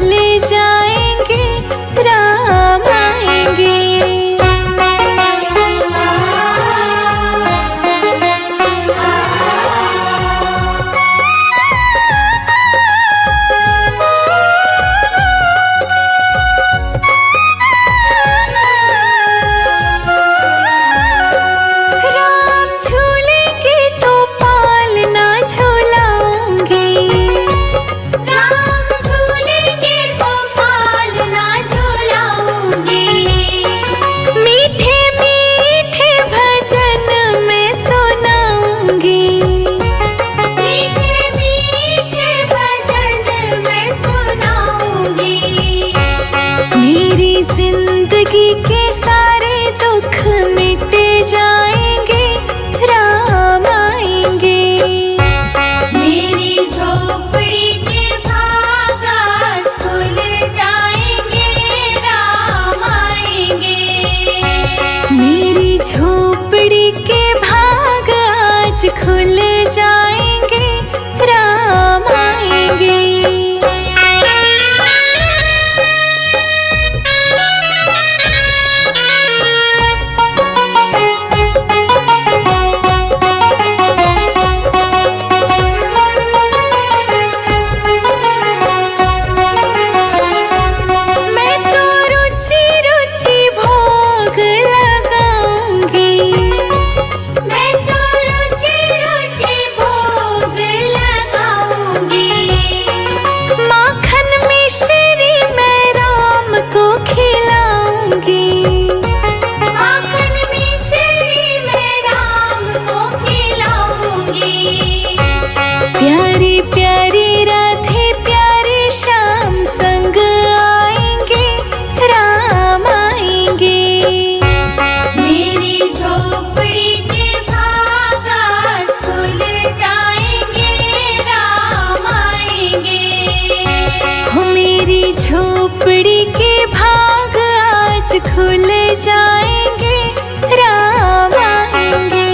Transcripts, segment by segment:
खुल जाएंगे, राम आएंगे। खुल जाएंगे, राम आएंगे। मैं तो रुचि रुचि भोग लगाऊंगी, मैं तो माखन मिश्री मैं राम को खिलाऊंगी, माखन मिश्री मैं राम को खिलाऊंगी। प्यारी प्यारी राधे प्यारे श्याम संग आएंगे, राम आएंगे। मेरी झोपड़ी के भाग आज खुल जाएंगे, राम आएंगे। हो मेरी झोपड़ी के भाग आज खुल जाएंगे, राम आएंगे।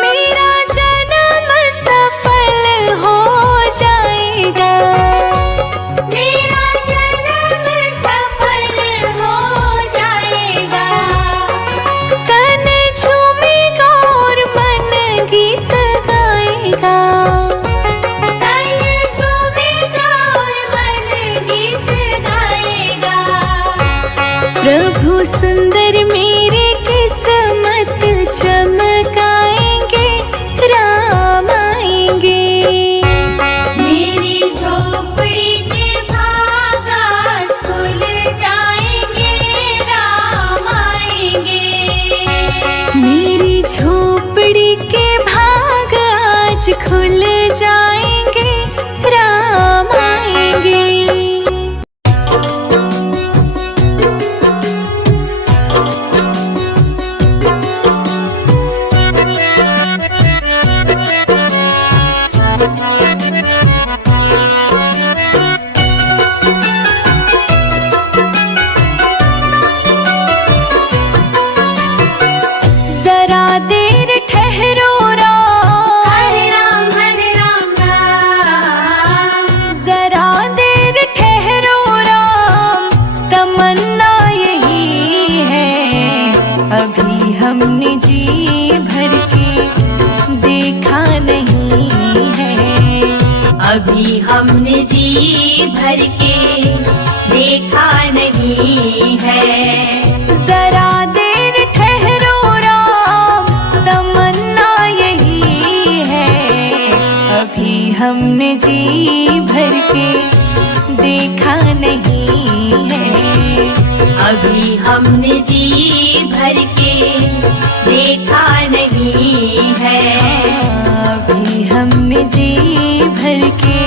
मेरा जन्म सफल हो जाएगा, मेरा जन्म सफल हो जाएगा। तन झूमेगा और मन गीत गाएगा, तन झूमेगा और मन गीत गाएगा। प्रभु सुंदर मेरे किस्मत चमकाएंगे, राम आएंगे। मेरी झोपड़ी के भाग आज खुल जाएंगे, राम आएंगे। मेरी झोपड़ी के भाग आज खुल जाएंगे, राम आएंगे। जरा देर ठहरो राम, हरे राम राम। जरा देर ठहरो राम, तमन्ना यही है। अभी हमने जी भर के देखा नहीं है, अभी हमने जी भर के देखा नहीं है। जरा देर ठहरो राम, तमन्ना यही है। अभी हमने जी भर के देखा नहीं है, अभी हमने जी भर के देखा नहीं है। अभी हमने जी भर के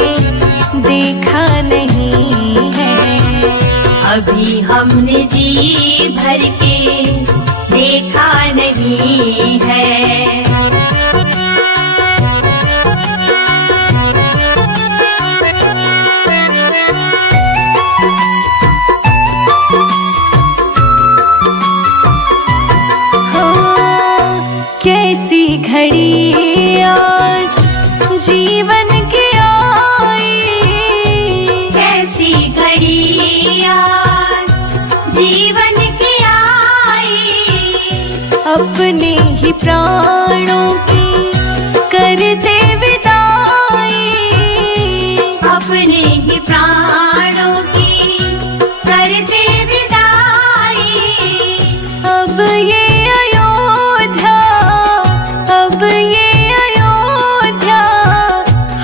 देखा नहीं है, अभी हमने जी भर के देखा नहीं है। प्राणों की करते विदाई, अपने ही प्राणों की करते विदाई। अब ये अयोध्या, अब ये अयोध्या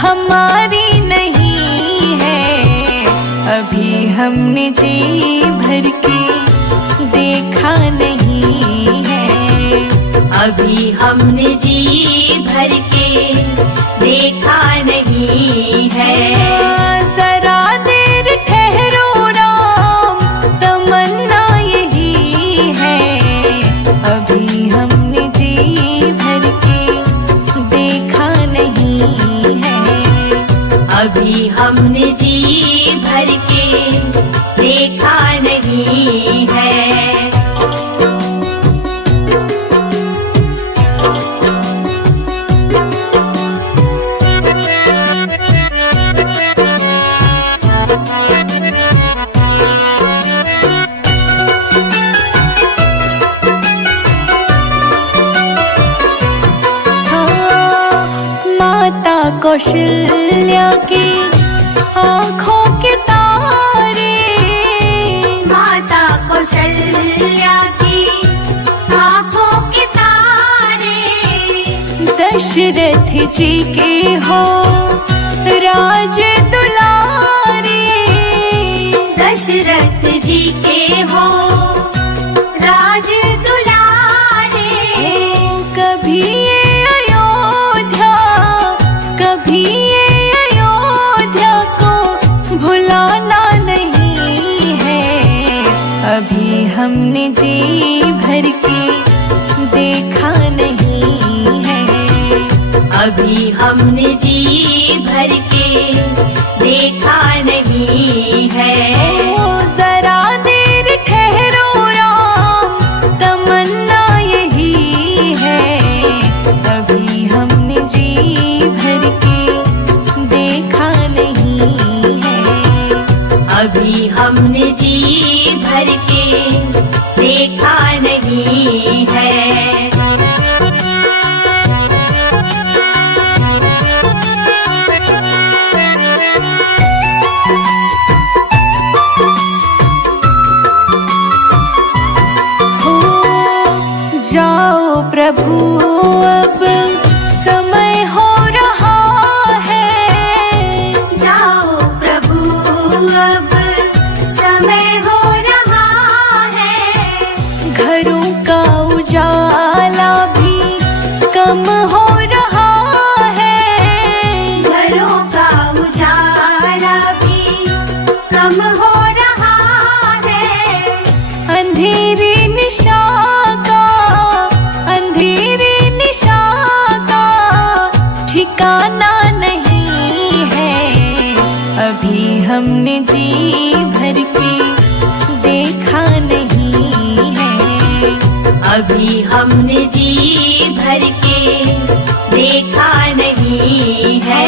हमारी नहीं है। अभी हमने जी भर के देखा नहीं है, अभी हमने जी भर के देखा नहीं है। जरा देर ठहरो राम, तमन्ना यही है। अभी हमने जी भर के देखा नहीं है, अभी हमने जी भर के देखा नहीं है। माता कौशल्या की आँखों के तारे, माता कौशल्या की आँखों के तारे, दशरथ जी के हो राज दुलारे, दशरथ जी के हो राज दुलारे। कभी ये अयोध्या, कभी ये अयोध्या को भुलाना नहीं है। अभी हमने जी भर के देखा नहीं है, अभी हमने जी भर के देखा नहीं है। जरा देर ठहरो राम, तमन्ना यही है। अभी हमने जी भर के देखा नहीं है, अभी हमने जी भर के देखा नहीं है। जाओ प्रभु अब समय हो रहा है, जाओ प्रभु अब समय हो रहा है। घरों का उजाला भी कम हो रहा है, घरों का उजाला भी कम हो रहा है। अंधेरी निशा का, अंधेरी निशा का ठिकाना नहीं है। अभी हमने जी भर के देखा नहीं है, अभी हमने जी भर के देखा नहीं है।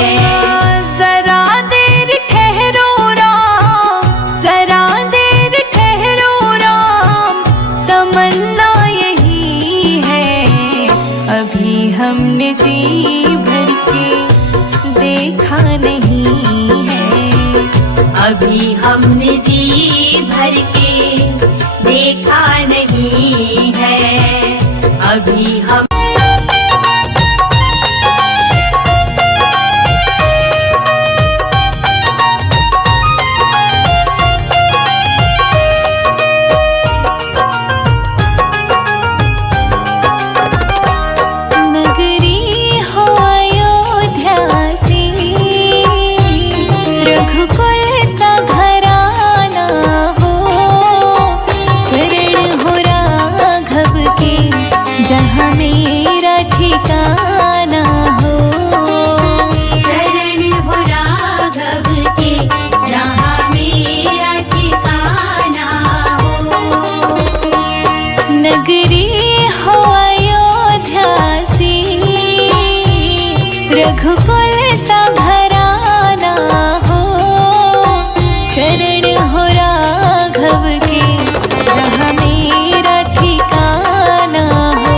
जरा देर ठहरो राम, जरा देर ठहरो राम, तमन्ना यही है। अभी हमने जी भर के देखा नहीं है, अभी हमने जी भर के देखा नहीं है। अभी हम नगरी हो अयोध्या से, रघुकुल सा घराना हो। चरण हो राघव के, जहाँ मेरा ठिकाना हो। चरण हो राघव के, जहाँ मेरा ठिकाना हो। नगरी हो अयोध्या से, रघुकुल सा घराना हो। चरण हो राघव के, जहाँ मेरा ठिकाना हो।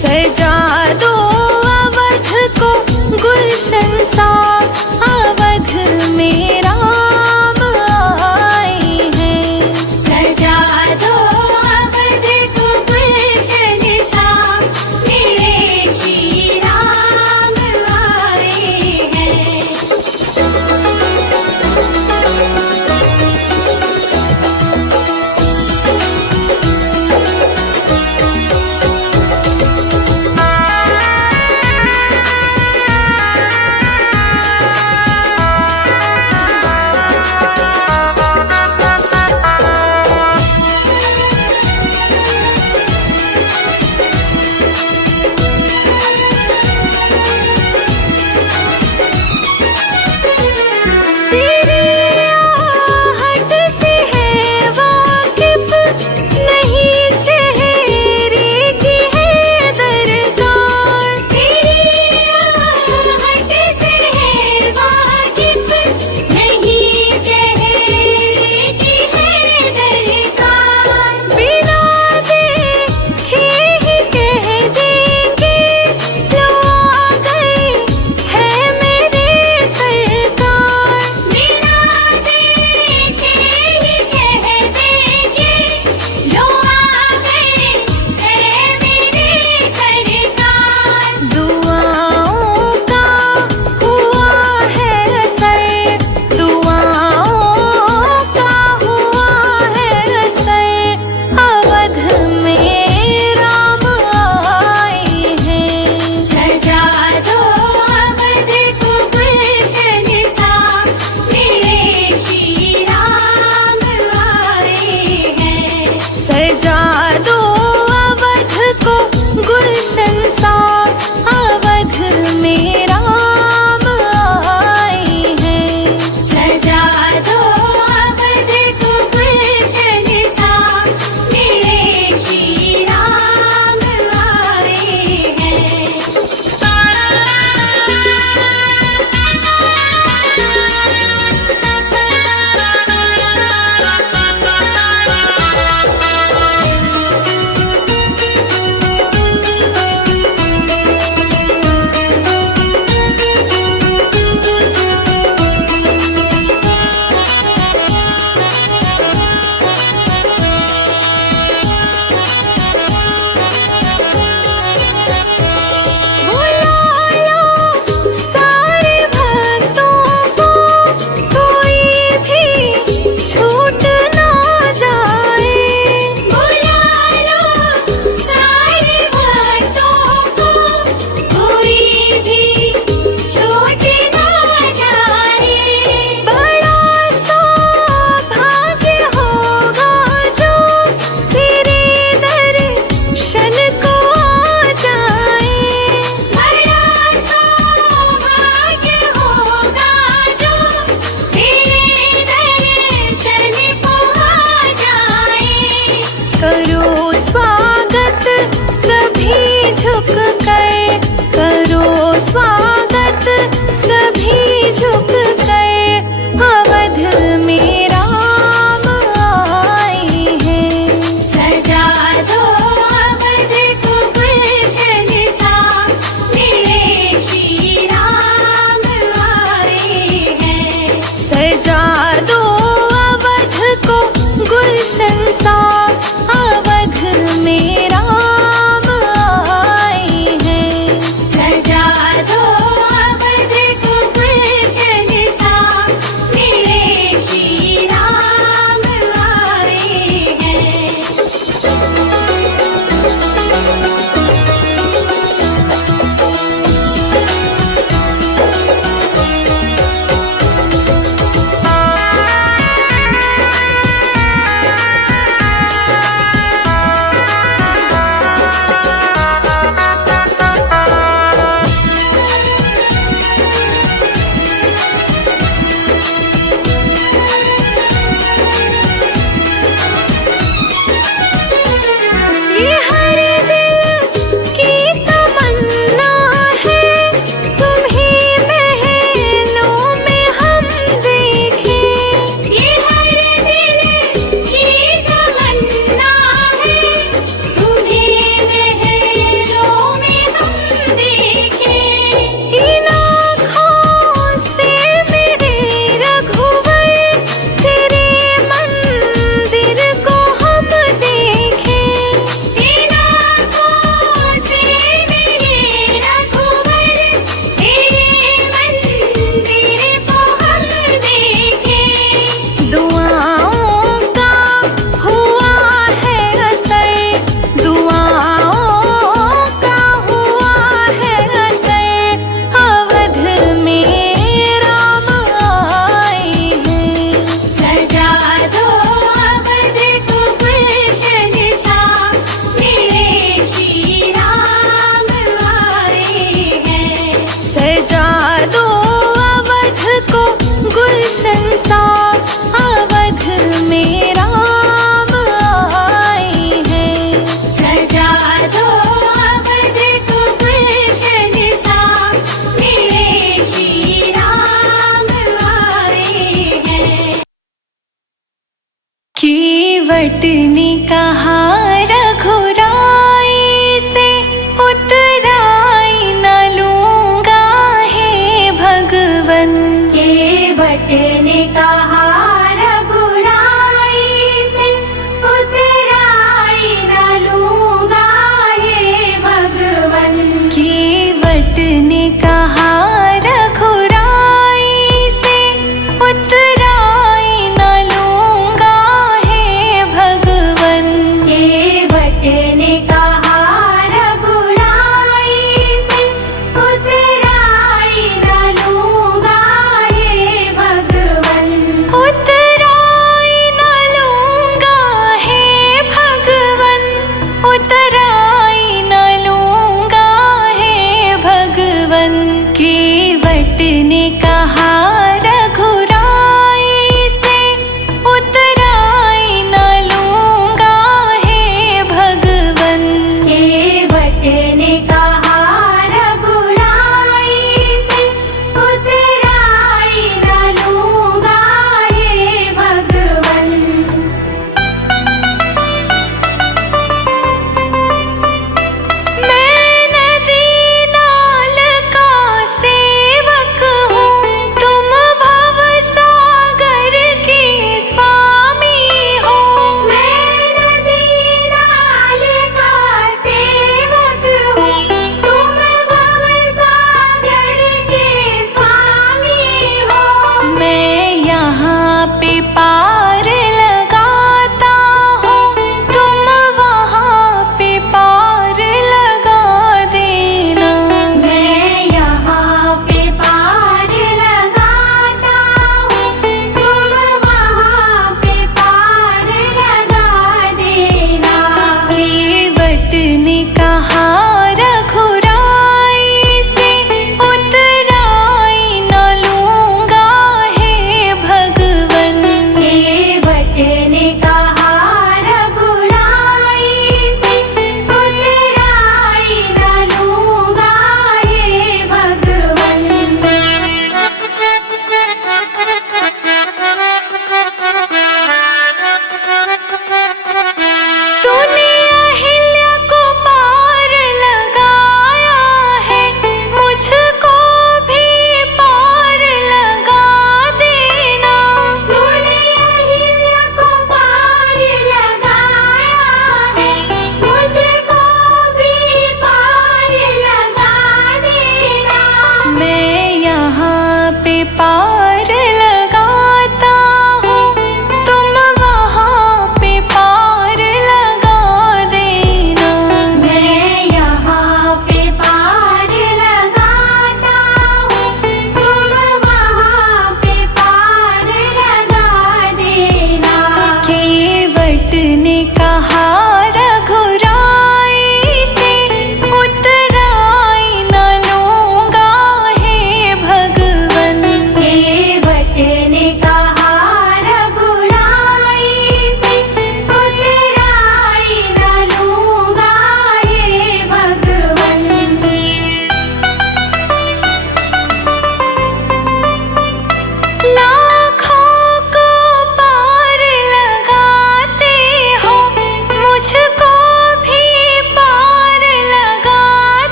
सजा दो अवध को गुलशन सा, अवध में राम आए हैं। सजा दो अवध को गुलशन सा, मेरे श्री राम आए हैं।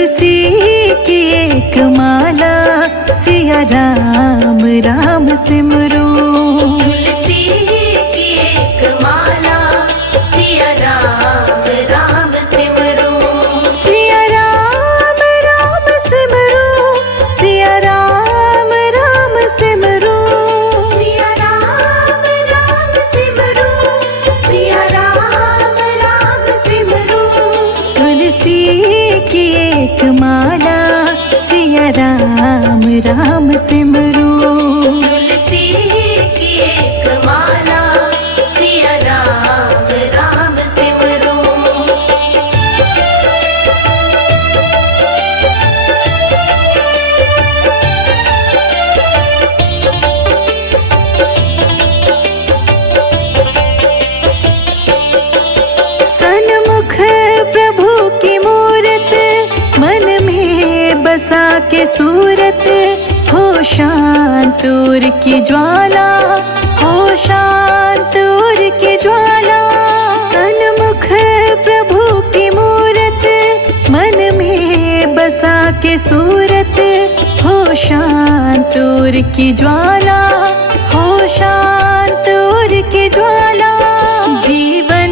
तुलसी की एक माला सिया राम राम सिमरो। तुलसी की एक माला सिया राम सिमरो। सिया राम राम सिमरो, सिया राम राम सिमरो। सिया राम सिमरो, सिया राम सिमरो। तुलसी की एक माला सिया राम राम सिमरो। तुलसी की एक माला सिया राम सिमरो। सन्मुख प्रभु की मूरत मन में बसा के सूरत, हो शांत उर की ज्वाला, हो शांत उर की ज्वाला। सन्मुख प्रभु की मूरत मन में बसा के सूरत, हो शांत उर की ज्वाला, हो शांत उर की ज्वाला। जीवन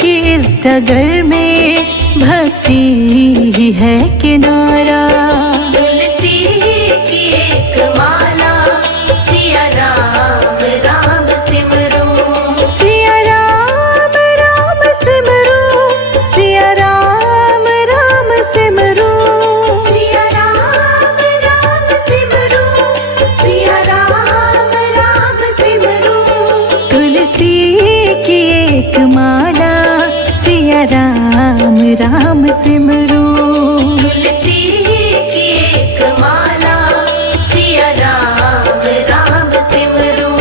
की इस डगर में भक्ति ही है किनारा। तुलसी की एक माला सिया राम सिमरो। सिया राम सिमरो, सिया राम सिमरो। सिया राम सिमरो, सिया राम सिमरो। तुलसी की एक माला सिया राम सिमरो। तुलसी की एक माला सिया राम सिमरो।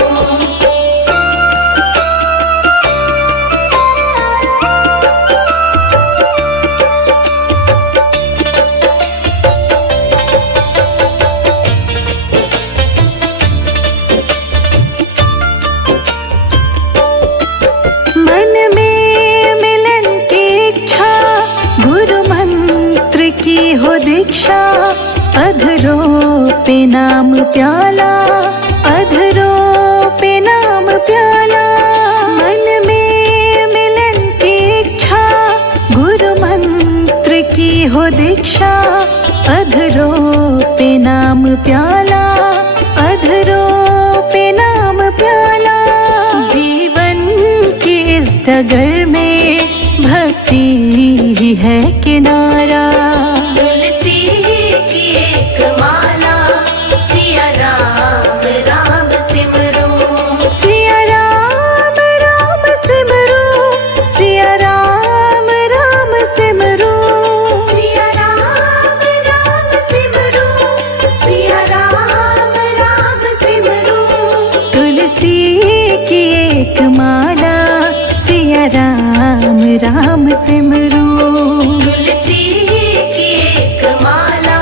मन में मिलन की इच्छा, गुरु मंत्र की हो दीक्षा। अधरों पे नाम प्याला, अधरों पे नाम प्याला। मन में मिलन की इच्छा, गुरु मंत्र की हो दीक्षा। अधरों पे नाम प्याला, अधरों पे नाम प्याला। जीवन की इस डगर में भक्ति ही है किनारा। तुलसी की एक माला सिया राम सिमरो। सिया राम सिमरो, सिया राम सिमरो। सिया राम सिमरो, सिया राम सिमरो। तुलसी की एक माला सिया राम सिमरो। तुलसी की एक माला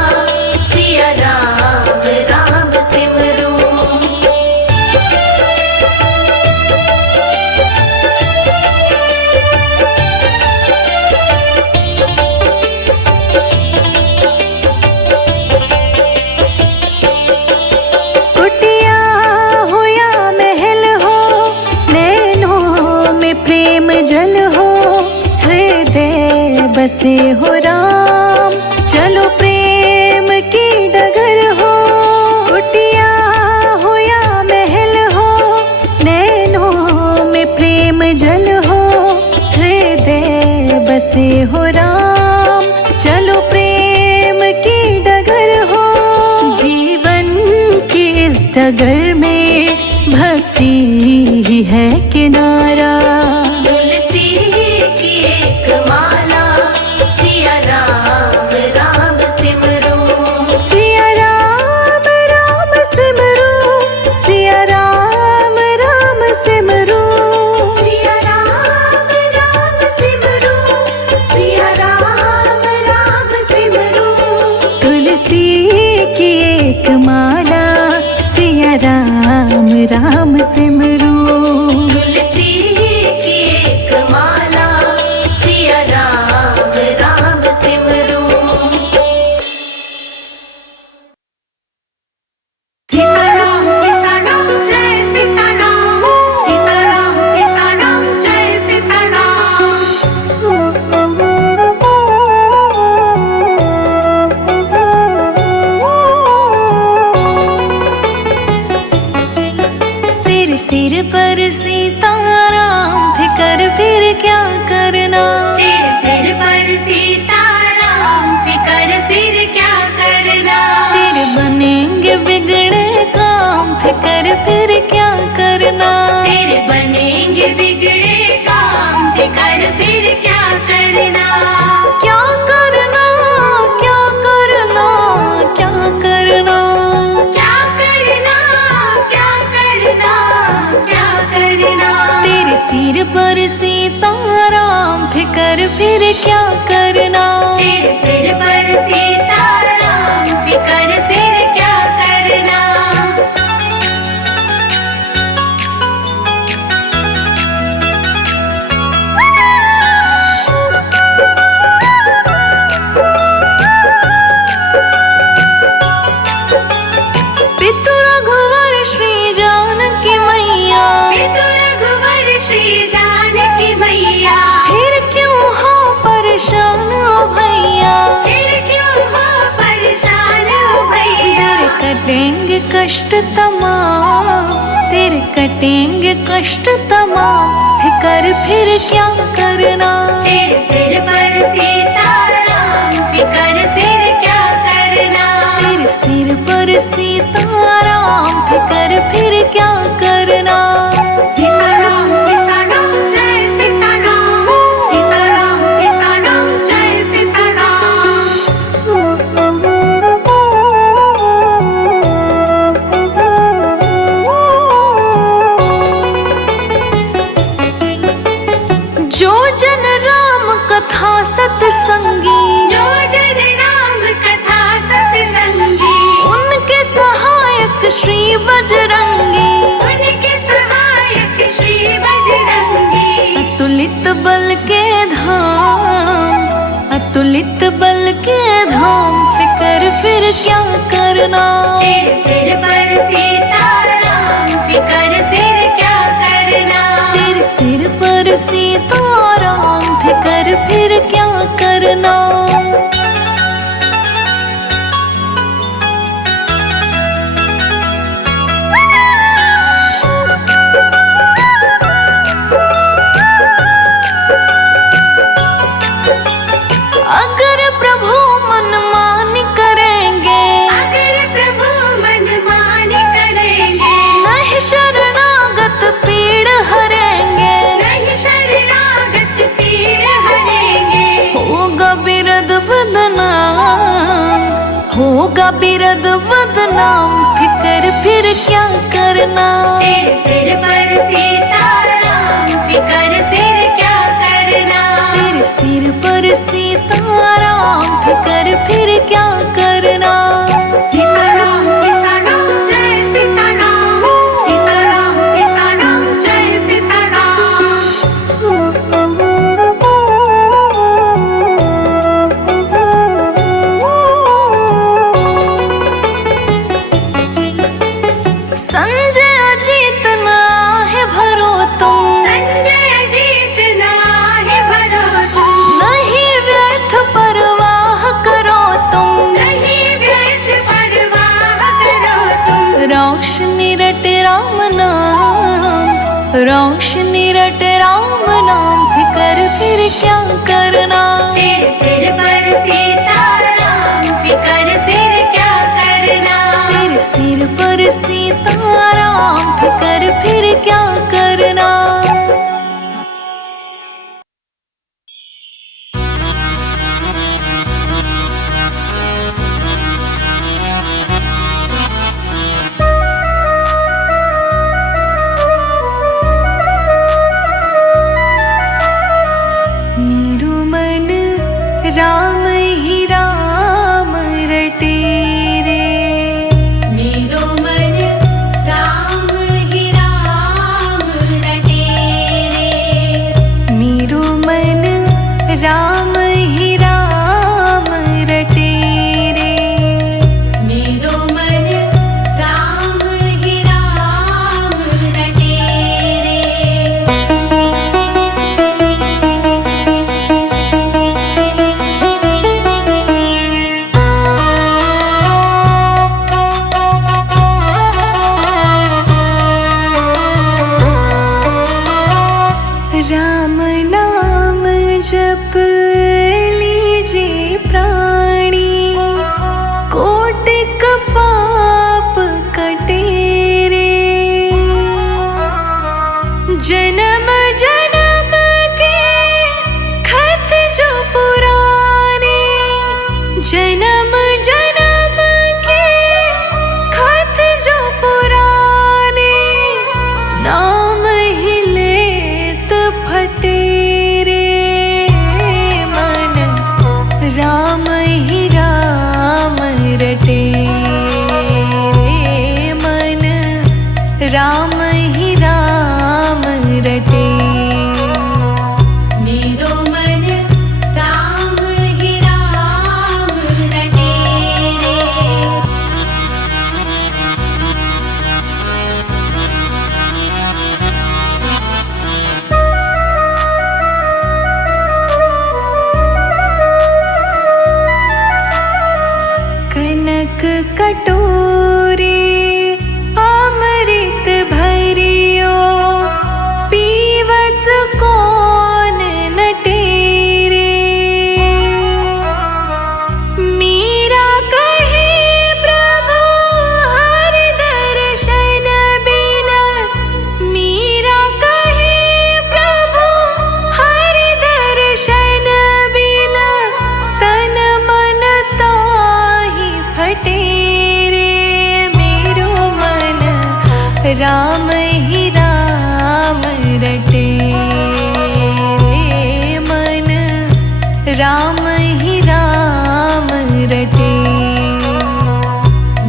सिया राम सिमरो। कुटिया हो या महल हो, नैनों में प्रेम जल हो। हृदय बसे हो राम, चलो प्रेम की डगर हो। कुटिया हो या महल हो, नैनों में प्रेम जल हो। हृदय बसे हो राम, चलो प्रेम की डगर हो। जीवन की इस डगर में भक्ति ही है किनारा। तुलसी की एक माला सिया राम सिमरो। सिया राम सिमरो, सिया राम सिमरो। सिया राम सिमरो, सिया राम सिमरो। तुलसी की एक माला सिया राम सिमरो। तुलसी की एक माला सिया राम सिमरो। कष्ट तमाम, तेरे कटेंगे कष्ट तमाम, फिकर फिर क्या करना। तेरे सिर पर सीताराम, फिकर फिर क्या करना। तेरे सिर पर सीताराम, फिकर फिर क्या करना। सीताराम सीताराम जय सीताराम, सीताराम सीताराम जय सीताराम। जो जन राम कथा सत्संगी, जो जन राम कथा सत्संगी, उनके सहायक श्री बजरंगी। उनके सहायक श्री बजरंगी। अतुलित बल के धाम, अतुलित बल के धाम, फिकर फिर क्या करना। तेरे सिर पर सीताराम, फिकर फिर क्या करना। तेरे सिर पर सीताराम, फिकर फिर क्या करना। अगर प्रभु मनमानी करेंगे, अगर प्रभु मनमानी करेंगे, नहीं शरणागत पीड़ हरेंगे। नहीं शरणागत पीड़ हरेंगे। होगा बिरद बदनाम, होगा बिरद बदनाम, फिकर फिर क्या करना। तेरे सिर पर सीताराम, फिकर फिर क्या करना। तेरे सिर पर सीताराम, फिकर फिर क्या करना। सीताराम सीताराम जय सीताराम, सीताराम सीताराम जय सीताराम। संजय अजीत ना है भरो तुम, संजय जीत ना है भरो तुम, नहीं व्यर्थ परवाह करो तुम। नहीं व्यर्थ परवाह करो तुम। रोशनी रट राम नाम, रोशनी रट राम नाम, फिकर फिर क्या करना। तेरे सिर पर सीताराम, फिकर फिर क्या करना। तेरे सिर पर सीताराम, फिकर फिर क्या करना। मेरू मन राम ही राम रटे रे। मेरो मन राम ही राम रटे रे। मेरू मन राम ही राम रटे रे। मेरो मन राम ही राम रटे रे। राम नाम जप लीजे प्राणी, कोटिक पाप कटे रे। जन्म जन्म के खत जो पुराने, जन्म जन्म के खत जो पुराने, नाम ही लेत फटे रे। मन राम ही राम रटे रे। मन राम ही राम रटे। मेरो मन राम ही राम रटे रे। कनक कटोरे राम ही राम रटे मन, राम ही राम रटे।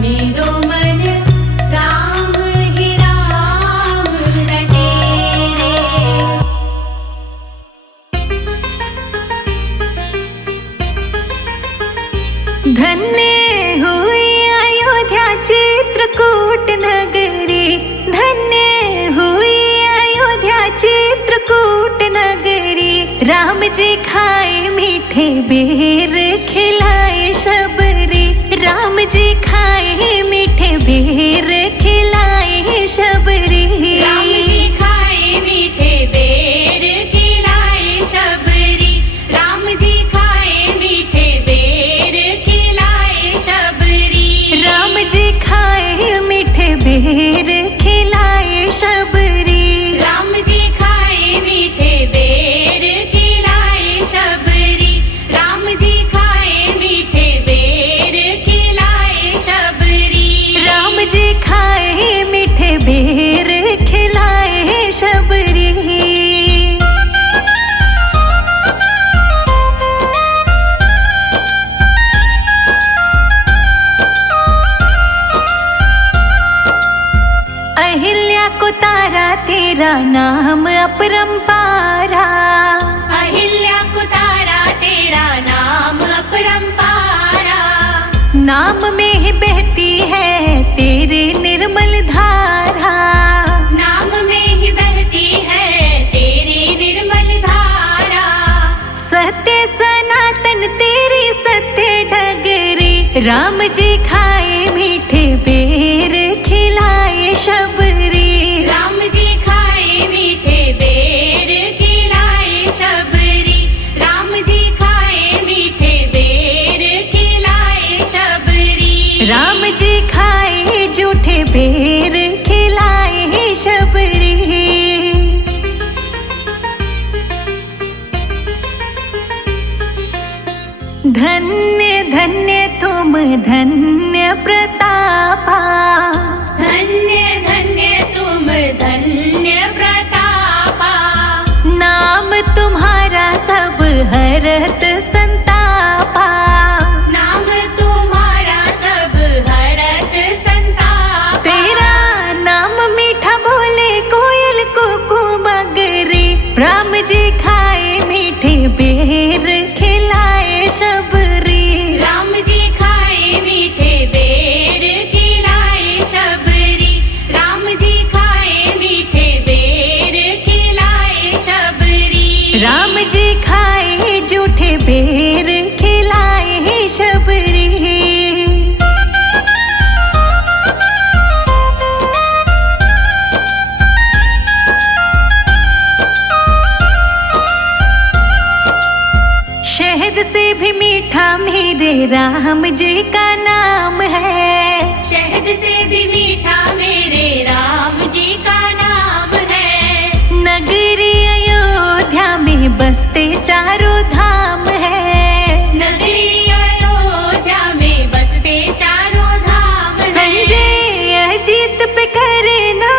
मेरो मन राम ही राम रटे रे। धन्य हुई अयोध्या चित्रकूट नगरी, धन्य हुई अयोध्या चित्रकूट नगरी। राम जी खाए मीठे बेर खिलाए शबरी, राम जी खाए मीठे बेर खिलाए शबरी। राम जी खाए मीठे बेर खिलाए शबरी, राम जी खाए मीठे बेर खिलाए शबरी। राम जी खाए मीठे बेर खिलाए शबरी, राम जी खाए मीठे बेर खिलाए शबरी, राम जी खाए मीठे बेर खिलाए शबरी। राम जी खाए मीठे बेर खिलाए शबरी। अहिल्या को तारा तेरा नाम अपरंपारा, अहिल्या को तारा तेरा नाम अपरंपारा। नाम में ही बहती है तेरी निर्मल धारा, नाम में ही बहती है तेरी निर्मल धारा। सत्य सनातन तेरी सत्य डगरी। राम जी खाए मीठे बेर खिलाए शबरी, राम जी खाए मीठे बेर खिलाए शबरी, राम जी खाए मीठे बेर खिलाए शबरी। राम जी खाए जूठे बेर खिलाए शबरी। धन्य धन्य तुम धन्य प्रतापा, धन्य धन्य तुम धन्य प्रतापा। नाम तुम्हारा सब हरत संतापा, नाम तुम्हारा सब हरत संतापा। तेरा नाम मीठा बोले कोयल कुकू मगरी। राम जी खाए मीठे बेर खिलाए शबरी, राम जी खाए मीठे बेर खिलाए शबरी, राम जी खाए मीठे बेर खिलाए शबरी। राम जी खाए जूठे बेर खिलाए शबरी। शहद से भी मीठा मेरे राम जी का नाम है, शहद से भी मीठा मेरे राम जी का नाम है। नगरी अयोध्या में बसते चारों धाम है, नगरी अयोध्या में बसते चारों धाम है। संजय अजीत पे करे ना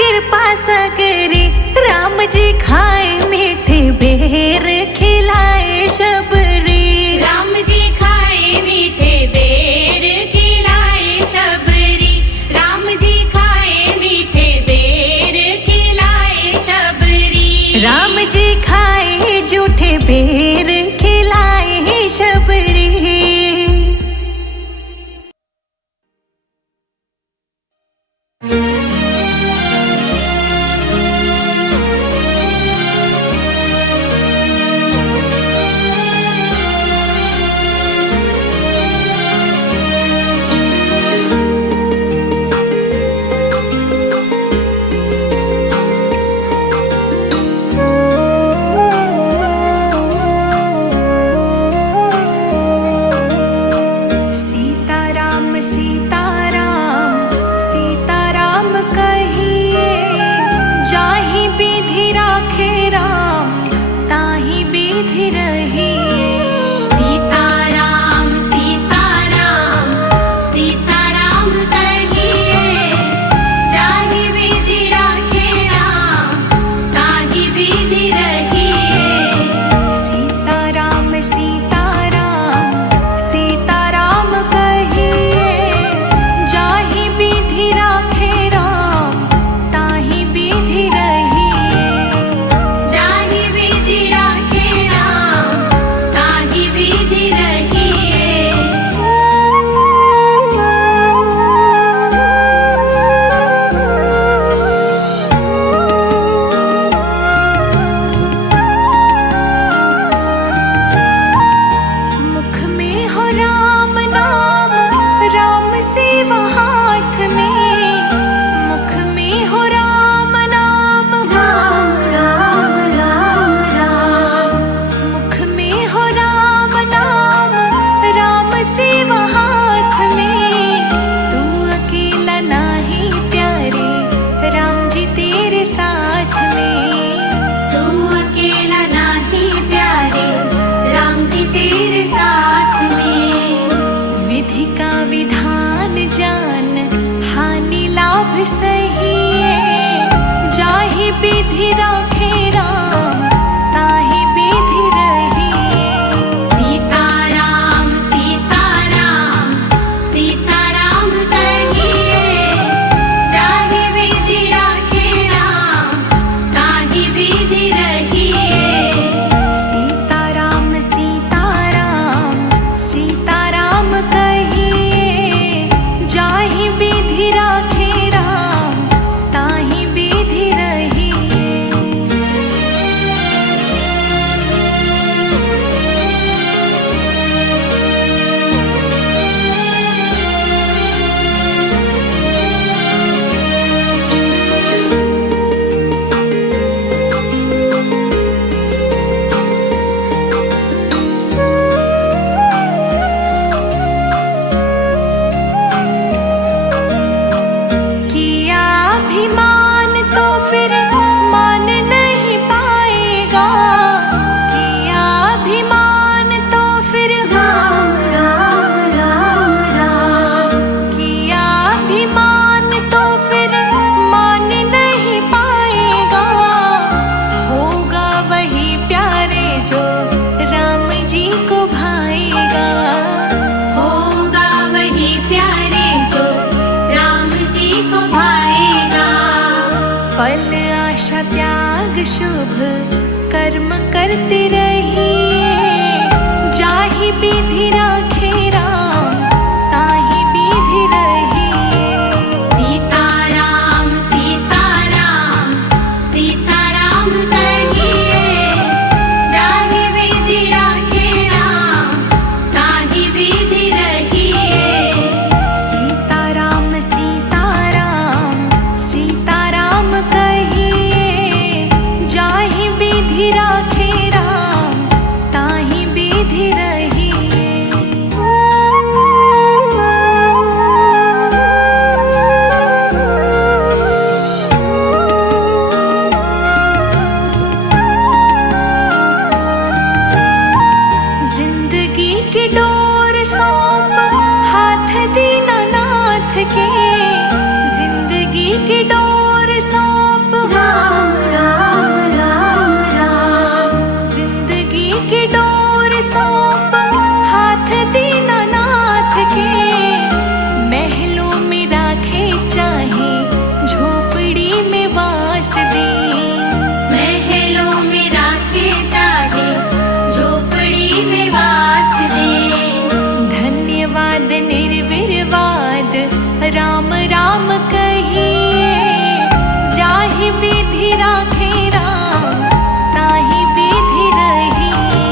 कृपा सगरी। राम जी खाए मीठे बेर खिलाए शबरी, राम जी खाए मीठे बेर खिलाए शबरी, राम जी खाए मीठे बेर खिलाए शबरी। राम जी खाए जूठे बेर खिलाए शबरी। विधि राखे राम ताहि विधि रहिए। सीताराम सीताराम सीताराम कहिए, जाहि विधि राखे राम ताहि विधि रहिए। सीताराम सीताराम सीताराम कहिए, जाहि विधि राखे राम ताहि विधि रहिए। किया अभिमान तो फिर मान नहीं पाएगा, किया अभिमान तो फिर राम राम राम राम, किया अभिमान तो फिर मान नहीं पाएगा। होगा वही प्यारे जो राम जी को भाएगा, होगा वही प्यारे जो राम जी को भाएगा। फल आशा त्याग शुभ कर्म करते रहिए, जाहि विधि राखे राम ताहि विधि रहिए। सीताराम सीताराम सीताराम कहिए, जाहि विधि राखे राम ताहि विधि रहिए। सीताराम सीताराम सीताराम कहिए, जाहि विधि राखे राम ताहि विधि रहिए। जिंदगी की डोर सौंप हाथ दीनानाथ के, जिंदगी की डोर सौंप राम राम राम राम, जिंदगी की डोर सौंप हाथ दीनानाथ के। महलों में राखे चाहे झोपड़ी में वास दे, महलों में राखे चाहे झोपड़ी में वास दे। धन्यवाद निर्विवाद राम राम कहिए, जाहि विधि राखे राम ताहि विधि रहिए।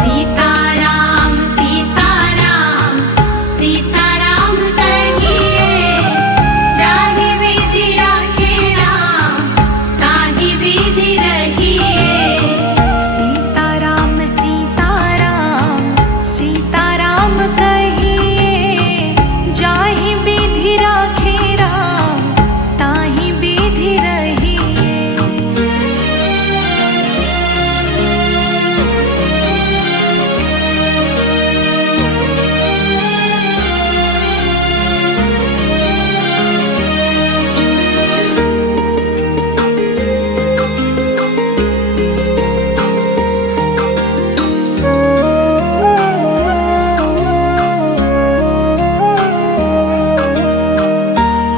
सीताराम सीताराम सीताराम कहिए, जाहि विधि राखे राम ताहि विधि रहिए। सीताराम सीताराम सीताराम कहिए, जाहि विधि राखे राम ताहि विधि रहिए।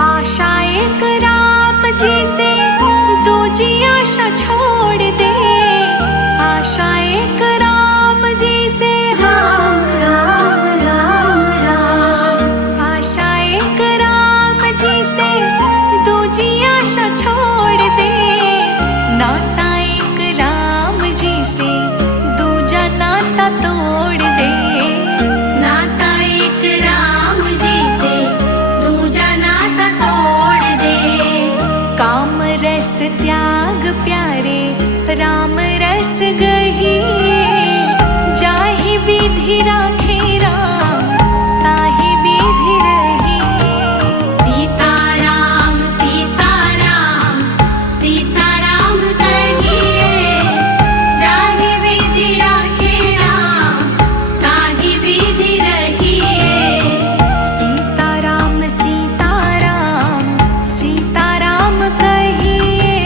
आशा एक राम जी से दूजी आशा छोड़ दे, आशा एक राम जी से राम राम राम राम, आशा एक राम जी से दूजी आशा छोड़ दे। नाता एक राम जी से दूजा नाता तोड़ दे, नाता एक राम जी से दूजा नाता तोड़ दे। काम रस त्याग प्यारे राम रस गहिए, जाहि विधि राखे राम ताहि विधि रहिए। सीताराम सीताराम सीताराम कहिए, जाहि विधि राखे राम ताहि विधि रहिए। सीताराम सीताराम सीताराम कहिए,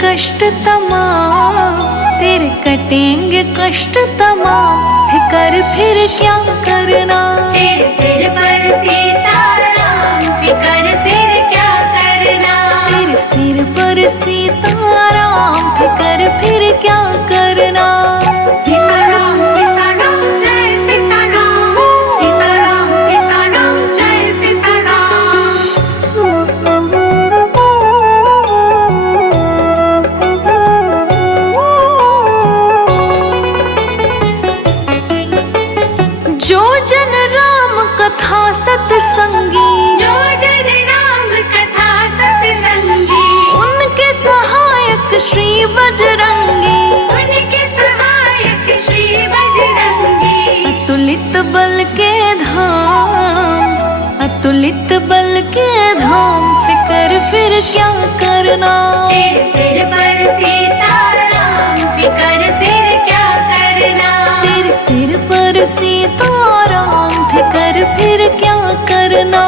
कष्ट तमाम, तेरे कटेंगे कष्ट तमाम, फिकर फिर क्या करना। तेरे सिर पर सीताराम, फिकर फिर क्या करना। तेरे सिर पर सीताराम, फिकर फिर क्या करना। सीताराम सीताराम जय सीताराम, सीताराम सीताराम जय सीताराम। जो जन राम कथा सत्संगी, जो जन राम कथा सत्संगी, उनके सहायक श्री बजरंगी। उनके सहायक श्री बजरंगी। अतुलित बल के धाम, अतुलित बल के धाम, फिकर फिर क्या करना। तेरे सिर पर सीताराम, फिकर फिर क्या करना। तेरे सिर पर सीताराम, फिकर फिर क्या करना।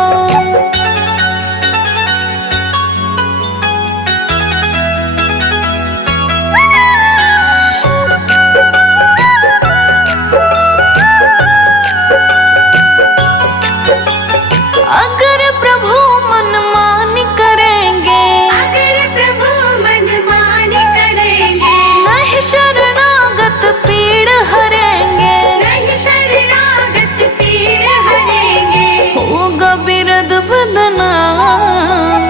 अगर प्रभु मनमानी करेंगे, अगर प्रभु मनमानी करेंगे, नहीं शरणागत पीड़ हरेंगे। नहीं शरणागत पीड़ हरेंगे। होगा बिरद बदनाम,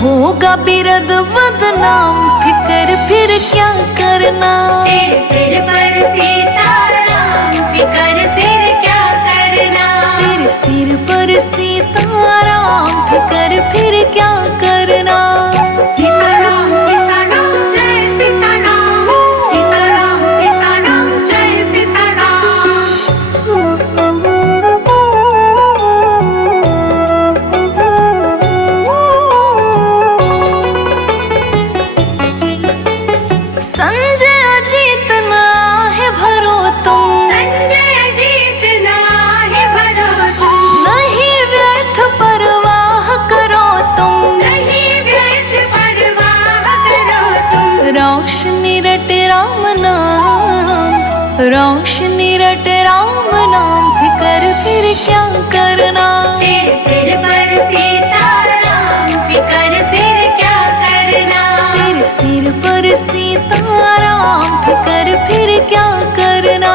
होगा बिरद बदनाम, फिकर फिर क्या करना। तेरे सिर पर सीताराम, फिकर फिर क्या करना। तेरे सिर पर सीताराम, फिकर फिर क्या करना। सीताराम सीताराम जय सीताराम, सीताराम सीताराम जय सीताराम। संजय अजीत ना है भरो तुम, संजय जीत नाहि भरो तुम, नहीं व्यर्थ परवाह करो तुम। नहीं व्यर्थ परवाह करो तुम। रोशनी रट राम नाम, रोशनी रट राम नाम, फिकर फिर क्या करना। तेरे सिर पर सीताराम, फिकर फिर क्या करना। तेरे सिर पर सीताराम, फिकर फिर क्या करना।